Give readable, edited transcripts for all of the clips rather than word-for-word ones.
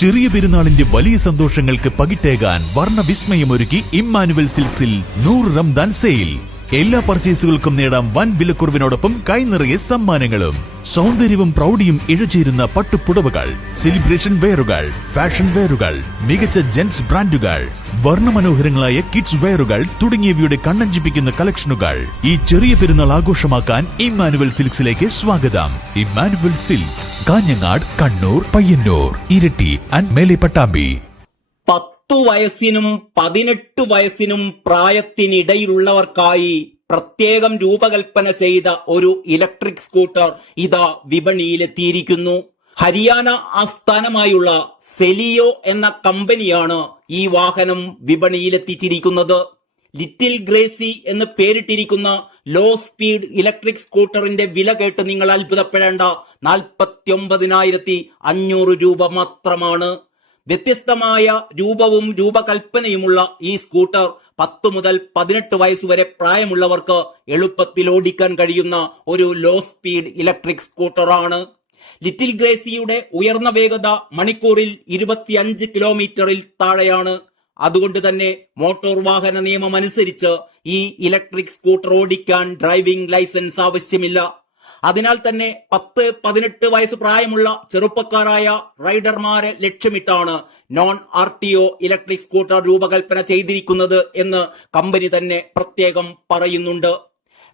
ചെറിയ പെരുന്നാളിന്റെ വലിയ സന്തോഷങ്ങൾക്ക് പകിട്ടേകാൻ വർണ്ണവിസ്മയമൊരുക്കി ഇമ്മാനുവൽ സിൽക്സിൽ 100 റംദാൻ സെയിൽ. എല്ലാ പർച്ചേസുകൾക്കും നേടാം വൻ വിലക്കുറവിനോടൊപ്പം കൈനിറയെ സമ്മാനങ്ങളും. സൗന്ദര്യവും പ്രൗഢിയും ഇഴചേരുന്ന പട്ടുപുടവകൾ, സെലിബ്രേഷൻ വെയറുകൾ, ഫാഷൻ വെയറുകൾ, മികച്ച ജെന്റ്സ് ബ്രാൻഡുകൾ, വർണ്ണമനോഹരങ്ങളായ കിഡ്സ് വെയറുകൾ തുടങ്ങിയവയുടെ കണ്ണഞ്ചിപ്പിക്കുന്ന കളക്ഷനുകൾ. ഈ ചെറിയ പെരുന്നാൾ ആഘോഷമാക്കാൻ ഇമ്മാനുവൽ സിൽക്സിലേക്ക് സ്വാഗതം. Emmanuel silks, Kanhangad, Kannur, Payyanur, Iritty and മേലെ പട്ടാമ്പി. 10 വയസ്സിനും 18 വയസ്സിനും പ്രായത്തിനിടയിലുള്ളവർക്കായി പ്രത്യേകം രൂപകൽപ്പന ചെയ്ത ഒരു ഇലക്ട്രിക് സ്കൂട്ടർ ഇതാ വിപണിയിലെത്തിയിരിക്കുന്നു. ഹരിയാന ആസ്ഥാനമായുള്ള സെലിയോ എന്ന കമ്പനിയാണ് ഈ വാഹനം വിപണിയിലെത്തിച്ചിരിക്കുന്നത്. ലിറ്റിൽ ഗ്രേസി എന്ന് പേരിട്ടിരിക്കുന്ന ലോ സ്പീഡ് ഇലക്ട്രിക് സ്കൂട്ടറിന്റെ വില കേട്ട് നിങ്ങൾ അത്ഭുതപ്പെടേണ്ട. 49,500 രൂപ മാത്രമാണ്. വ്യത്യസ്തമായ രൂപവും രൂപകൽപ്പനയുമുള്ള ഈ സ്കൂട്ടർ 10 മുതൽ 18 വയസ്സുവരെ പ്രായമുള്ളവർക്ക് എളുപ്പത്തിൽ ഓടിക്കാൻ കഴിയുന്ന ഒരു ലോ സ്പീഡ് ഇലക്ട്രിക് സ്കൂട്ടറാണ്. ലിറ്റിൽ ഗ്രേസിയുടെ ഉയർന്ന വേഗത മണിക്കൂറിൽ 25 കിലോമീറ്ററിൽ താഴെയാണ്. അതുകൊണ്ട് തന്നെ മോട്ടോർ വാഹന നിയമം അനുസരിച്ച് ഈ ഇലക്ട്രിക് സ്കൂട്ടർ ഓടിക്കാൻ ഡ്രൈവിംഗ് ലൈസൻസ് ആവശ്യമില്ല. അതിനാൽ തന്നെ 10-18 വയസ്സ് പ്രായമുള്ള ചെറുപ്പക്കാരായ റൈഡർമാരെ ലക്ഷ്യമിട്ടാണ് നോൺ RTO ഇലക്ട്രിക് സ്കൂട്ടർ രൂപകൽപ്പന ചെയ്തിരിക്കുന്നത് എന്ന് കമ്പനി തന്നെ പ്രത്യേകം പറയുന്നുണ്ട്.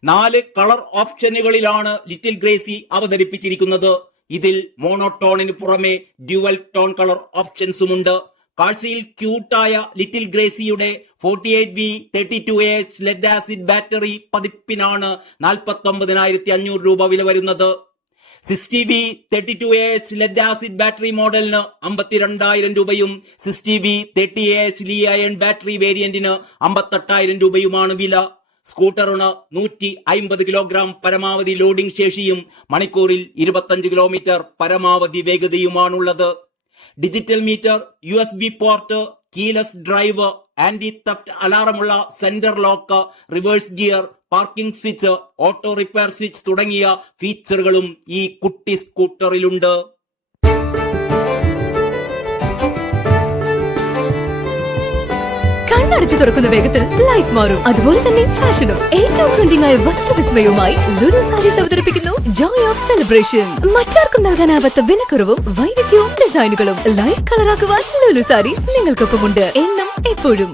4 കളർ ഓപ്ഷനുകളിലാണ് ലിറ്റിൽ ഗ്രേസി അവതരിപ്പിച്ചിരിക്കുന്നത്. ഇതിൽ മോണോടോണിന് പുറമെ ഡ്യുവൽ ടോൺ കളർ ഓപ്ഷൻസുമുണ്ട്. കാഴ്ചയിൽ ക്യൂട്ടായ ലിറ്റിൽ ഗ്രേസിയുടെ 48V 32Ah lead acid battery പതിപ്പിനാണ് 49,500 രൂപ വില വരുന്നത്. 60V 32Ah lead acid battery മോഡലിന് 52,000 രൂപയും 60V 30Ah Lee ion battery വേരിയന്റിന് 58,000 രൂപയുമാണ് വില. സ്കൂട്ടറിന് 150 കിലോഗ്രാം പരമാവധി ലോഡിംഗ് ശേഷിയും മണിക്കൂറിൽ 25 കിലോമീറ്റർ പരമാവധി വേഗതയുമാണുള്ളത്. Digital meter, USB port, keyless drive, anti theft അലാറമുള്ള centre lock, reverse gear, parking switch, auto repair switch തുടങ്ങിയ ഫീച്ചറുകളും ഈ കുട്ടി സ്കൂട്ടറിലുണ്ട്. കണ്ണടച്ചു തുറക്കുന്ന വേഗത്തിൽ ലൈഫ് മാറും. അതുപോലെ തന്നെ ഫാഷനും ഏറ്റവും ട്രെൻഡിംഗ് ആയ വസ്ത്രവിസ്മയവുമായി ലുലു സാരീസ് അവതരിപ്പിക്കുന്നു ജോയ് ഓഫ് സെലിബ്രേഷൻ. മറ്റാർക്കും നൽകാനാവാത്ത വിലക്കുറവും വൈവിധ്യവും ഡിസൈനുകളും ലൈഫ് കളറാക്കുവാൻ ലുലു സാരീസ് നിങ്ങൾക്കൊപ്പമുണ്ട് എന്നും എപ്പോഴും.